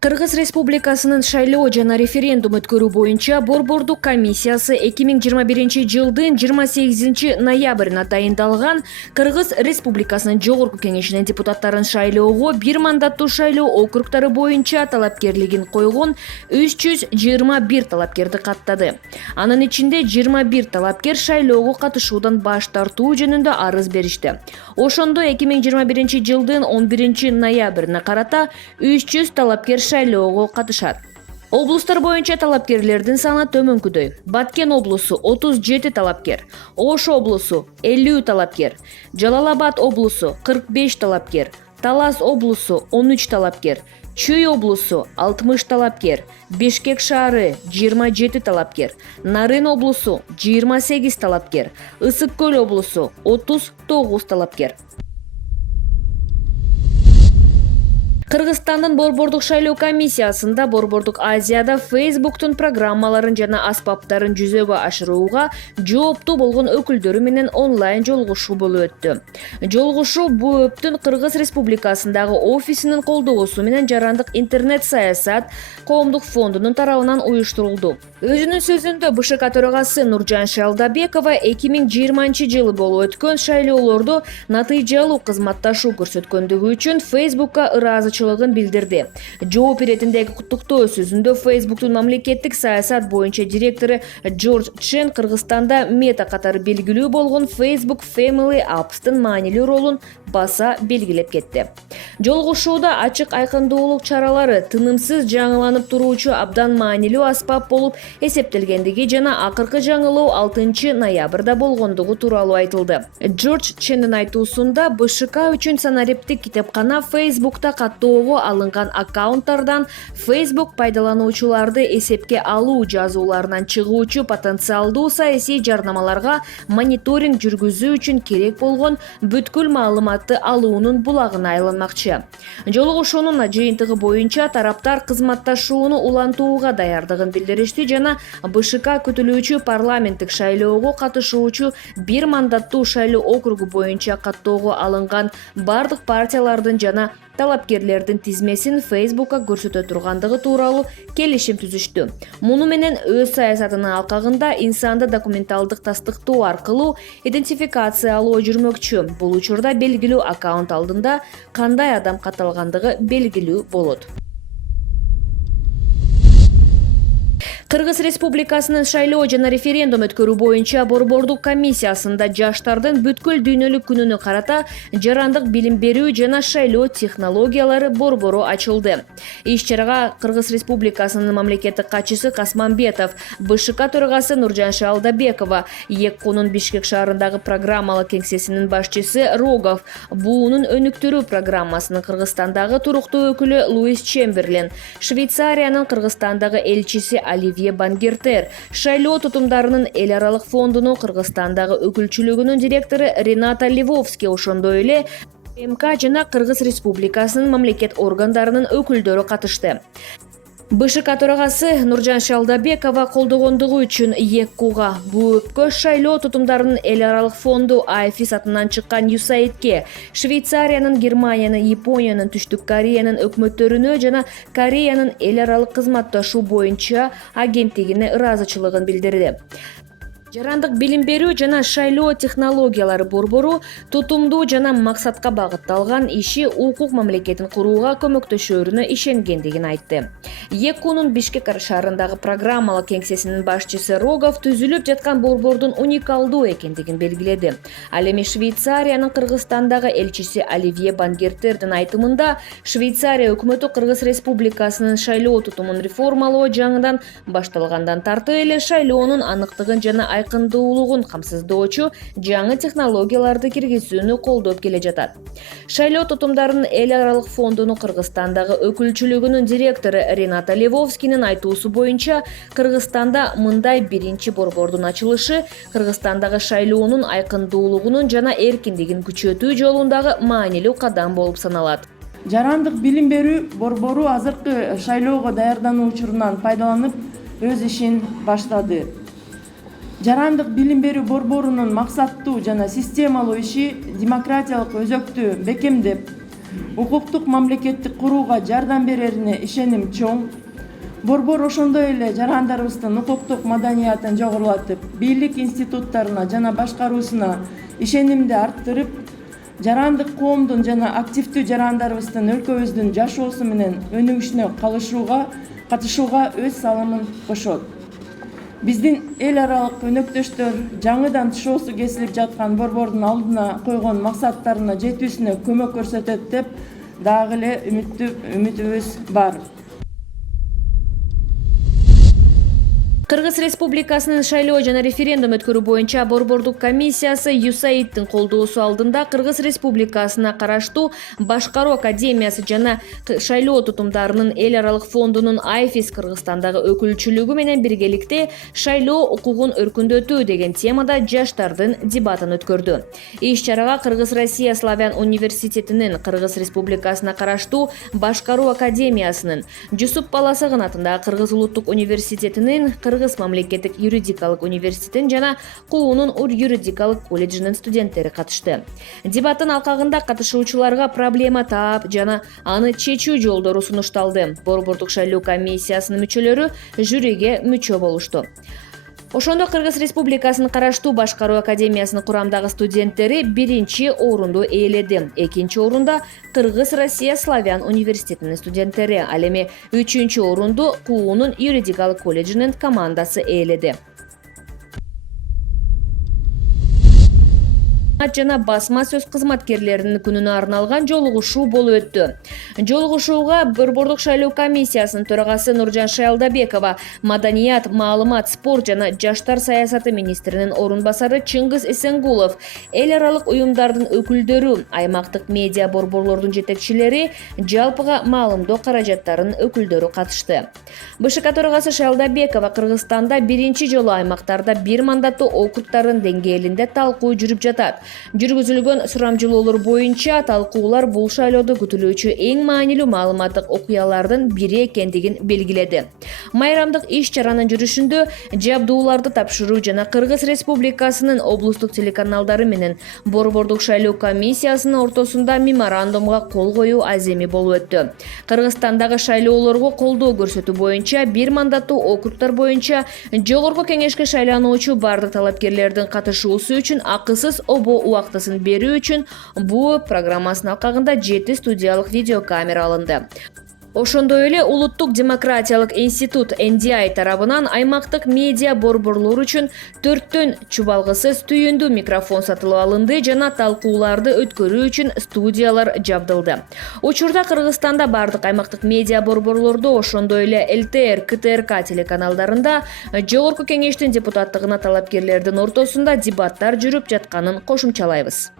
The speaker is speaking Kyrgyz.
Кыргыз Республикасынын шайлоо жана референдум өткөрүү боюнча Борбордук комиссиясы 2021 жылдын 28 ноябрына дайындалган Кыргыз Республикасынын жогорку кеңешинин депутаттарын шайлоого бир мандаттуу шайлоо округдары боюнча талапкерлигин койгон 321 талапкерди каттады. Анын ичинде 21 талапкер шайлоого катышуудан баш тартуу жөнүндө арыз беришти. Ошондо 2021 жылдын 11 ноябрына карата 300 талапкер шайлоого катышат. Облустар боюнча талапкерлердин саны төмөнкүдөй. Баткен облусу 37 талапкер, Ош облусу 50 талапкер, Жалал-Абад облусу 45 талапкер, Талас облусу 13 талапкер, Чүй облусу 60 талапкер, Бишкек шаары 27 талапкер, Нарын облусу 28 талапкер, Ысык көл облусу 39 талапкер. Кыргызстандын Борбордук шайлоо комиссиясында Борбордук Азияда Facebooktун программаларын жана аспаптарын жүзөгө ашырууга жооптуу болгон өкүлдөрү менен онлайн жолугушуу болуп өттү. Жолугушуу БООПтун Кыргыз Республикасындагы офисинин колдоосу менен Жарандык интернет саясат коомдук фондунун тарабынан уюштурулду. Өзүнүн сөзүндө БШК төрагасы Нуржан Шалдабекова 2020 жылы болуп өткөн шайлоолорду натыйжалуу кызматташуу көрсөткөндүгү үчүн Facebookка ыраазычылыгын билдирди. Жооп иретиндеги куттуктоо сөзүндө Facebooktун мамлекеттик саясат боюнча директору Джордж Чен Кыргызстанда мета катары белгилүү болгон Facebook Family Apps'тын маанилүү ролун баса белгилеп кетти. Жолугушууда ачык айкындуулук чаралары тынымсыз жаңыланып туруучу абдан маанилүү аспап болуп эсептелгендиги жана акыркы жаңылоо 6 ноябрда болгондугу тууралуу айтылды. Джордж Чендин айтуусунда БШК үчүн санариптик китепкана Facebook'та каттоого алынган аккаунттардан Facebook пайдалануучуларды эсепке алуу жазууларынан чыгуучу потенциалдуу саясий жарнамаларга мониторинг жүргүзүү үчүн керек болгон бүткүл маалыматты алуунун булагына айланмакчы. Жолугушуунун жыйынтыгы боюнча тараптар кызматташууну улантууга даярдыгын билдиришти жана БШК күтүлүүчү парламенттик шайлоого катышуучу бир мандаттуу шайлоо округу боюнча каттоого алынган бардык партиялардын жана талапкерлердин тизмесин Facebook'ка көрсөтө тургандыгы тууралуу келишим түзүштү. Муну менен өз саясатынын алкагында инсанды документалдык тастыктоо аркылуу идентификациялоо жүрмөкчү. Бул учурда белгилүү аккаунт алдында кандай адам катталгандыгы белгилүү болот. Кыргыз Республикасынын шайлоо жана референдум өткөрүү боюнча Борбордук комиссиясында жаштардын бүткүл дүйнөлүк күнүнө карата жарандык билим берүү жана шайлоо технологиялары борбору ачылды. Иш-чарага Кыргыз Республикасынын мамлекеттик катчысы Касманбетов, БШК төрагасы Нуржан Шалдабекова, ЕККУнун Бишкек шаарындагы программалык кеңсесинин башчысы Рогов, БУнун өнүктүрүү программасынын Кыргызстандагы туруктуу өкүлү Луис Чемберлен, Швейцариянын Кыргызстандагы элчиси Оливье Бангертер, шайлоо тутумдарынын эл аралык фондунун Кыргызстандагы өкүлчүлүгүнүн директору Рената Ливовский, ошондой эле МК жана Кыргыз Республикасынын мамлекет органдарынын өкүлдөрү катышты. БШК төрагасы Нуржан Шалдабекова колдогондугу үчүн ЕККУга, БООПкө, шайлоо тутумдарынын эл аралык фонду АФИС атынан чыккан USAIDке, Швейцариянын, Германиянын, Япониянын, Түштүк Кореянын өкмөттөрүнө жана Кореянын эл аралык кызматташуу боюнча агенттигине ыраазычылыгын билдирди. Жарандык билим берүү жана шайлоо технологиялары борбору тутумдуу жана максатка багытталган иши укук мамлекетин курууга көмөктөшөрүнө ишенгендигин айтты. ЕККУнун Бишкек шаарындагы программалык кеңсесинин башчысы Рогов түзүлүп жаткан борбордун уникалдуу экендигин белгиледи. Ал эми Швейцариянын Кыргызстандагы элчиси Оливье Бангертердин айтымында Швейцария өкмөтү Кыргыз Республикасынын шайлоо тутумун реформалоо жаңыдан башталгандан тартып эле шайлоонун аныктыгын жана айкындуулугун камсыздоочу жаңы технологияларды киргизүүнү колдоп келе жатат. Шайлоо тутумдарынын эл аралык фондунун Кыргызстандагы өкүлчүлүгүнүн директору Рената Ливовскийнин айтуусу боюнча Кыргызстанда мындай биринчи борбордун ачылышы Кыргызстандагы шайлоонун айкындуулугунун жана эркиндигин күчөтүү жолундагы маанилүү кадам болуп саналат. Жарандык билим берүү борбору азыркы шайлоого даярдануу учурунан пайдаланып өз ишин баштады. Жарандык билим берүү борборунун максаттуу жана системалуу иши демократиялык өзөктү бекемдеп, укуктук мамлекеттик курууга жардам берерине ишеним чоң. Борбор ошондой эле жарандарыбыздын укуктук маданиятын жогорулатып, бийлик институттарына жана башкаруусуна ишенимди арттырып, жарандык коомдун жана активдүү жарандарыбыздын өлкөбүздүн жашоосу менен өнүгүшүнө катышууга өз салымын кошот. Биздин эл аралык өнөктөштөр жаңыдан тышоосу кесилип жаткан борбордун алдына койгон максаттарына жетүүсүнө көмөк көрсөтөт деп дагы эле үмүтүбүз бар. Кыргыз Республикасынын шайлоо жана референдум өткөрүү боюнча борбордук комиссиясы ЮСАИДтин колдоосу алдында Кыргыз Республикасына караштуу Башкаруу академиясы жана шайлоо тутумдарынын эл аралык фондунун АЙФИС Кыргызстандагы өкүлчүлүгү менен биргеликте шайлоо укугун өркүндөтүү деген темада жаштардын дебатын өткөрдү. Иш чарага Кыргыз Россия Славян университетинин, Кыргыз Республикасына караштуу Башкаруу академиясынын, Жусуп Баласагын атындагы Кыргыз улуттук университетинин, Кыргыз мамлекеттик юридикалык университетин жана КУУнун юридикалык колледжинин студенттери катышты. Дебаттын алкагында катышуучуларга проблема таап жана аны чечүү жолдору сунушталды. Борбордук шайлоо комиссиясынын мүчөлөрү жюриге мүчө болушту. Ошондо Кыргыз Республикасынын караштуу Башкаруу академиясынын курамдагы студенттери биринчи орунду ээледи. Экинчи орунда Кыргыз Россия Славян университетинин студенттери, ал эми үчүнчү орунду КУУнун юридикалык колледжинин командасы ээледи. Жана басма сөз кызматкерлеринин күнүнө арналган жолугушуу болуп өттү. Жолугушууга борбордук шайлоо комиссиясынын төрагасы Нуржан Шаялдабекова, маданият, маалымат, спорт жана жаштар саясаты министринин орун басары Чыңгыз Эсенгулов, эл аралык уюмдардын өкүлдөрү, аймактык медиа борборлордун жетекчилери, жалпыга маалымдоо каражаттарынын өкүлдөрү катышты. БШК төрагасы Шаялдабекова Кыргызстанда биринчи жолу аймактарда бир мандаттуу округдардын деңгээлинде талкуу жүрүп жатат. Жүргүзүлгөн сурамжылоолор боюнча талкуулар бул шайлоодо күтүлүүчү эң маанилүү маалыматтык окуялардын бири экендигин белгиледи. Майрамдык иш чаранын жүрүшүндө жабдууларды тапшыруу жана Кыргыз Республикасынын облустук телеканалдары менен борбордук шайлоо комиссиясынын ортосунда меморандумга кол коюу аземи болуп өттү. Кыргызстандагы шайлоолорго колдоо көрсөтүү боюнча бир мандаттуу округдар боюнча жогорку кеңешке шайлануучу бардык талапкерлердин катышуусу үчүн акысыз убактысын берүү үчүн бул программасынын алкагында 7 студиялык видеокамера алынды. Ошондой эле Улуттук демократиялык институт NDI тарабынан аймактык медиа борборлор үчүн 4төн чубалгысыз түйүндүү микрофон сатылып алынды жана талкууларды өткөрүү үчүн студиялар жабдылды. Учурда Кыргызстанда бардык аймактык медиа борборлордо, ошондой эле ЛТР, КТРК телеканалдарында жогорку кеңештин депутаттыгына талапкерлердин ортосунда дебаттар жүрүп жатканын кошумчалайбыз.